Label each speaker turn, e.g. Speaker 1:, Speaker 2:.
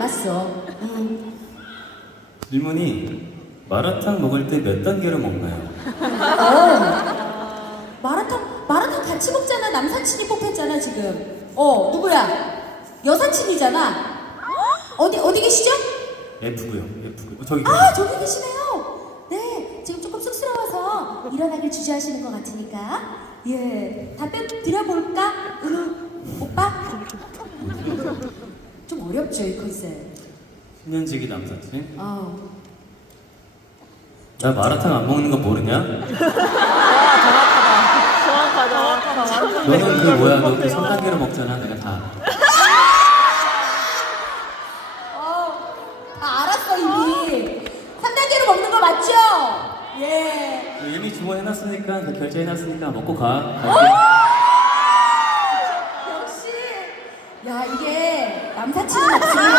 Speaker 1: 남았어.
Speaker 2: 질문이 마라탕 먹을 때 몇 단계로 먹나요?
Speaker 1: 마라탕 같이 먹잖아. 남사친이 뽑혔잖아 지금. 누구야? 여사친이잖아. 어디 계시죠?
Speaker 2: F고요. F고요. 저기.
Speaker 1: 저기 계시네요. 네, 지금 조금 쑥스러워서 일어나길 주저하시는 것 같으니까 예, 답변 드려볼까? 은우 오빠? 좀 어렵죠 이 컨셉.
Speaker 2: 10년지기 남사친.
Speaker 1: 아,
Speaker 2: 나 마라탕 안 먹는 거 모르냐?
Speaker 3: 정확하다.
Speaker 2: 너는 그 뭐야? 너 그 3단계로 먹잖아. 내가 다.
Speaker 1: 다 알았어 이미. 3단계로 먹는 거 맞죠? 예.
Speaker 2: 이미 주문해놨으니까 결제해놨으니까 먹고 가. 갈게.
Speaker 1: 역시. 야 이게 남사친은 없으면